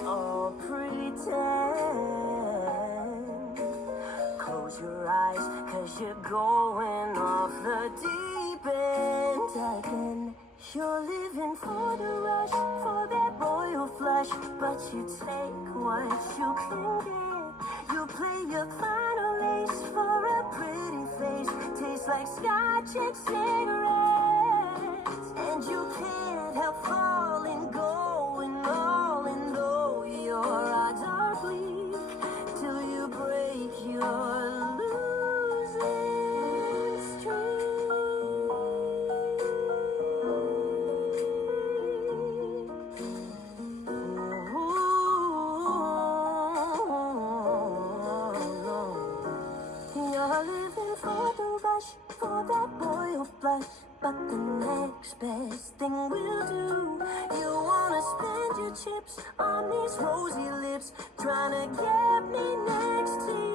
or pretend. Close your eyes, cause you're going off the deep end again. You're living for the rush, for that royal flush, but you take what you can get. You play your final ace for a pretty face. Tastes like scotch and cigarettes, and you can't help falling, going all in though your odds are bleak till you break your losing streak. You're living for the rush, for that royal blush, but the next best thing will do. You wanna spend your chips on these rosy lips, trying to get me next to you.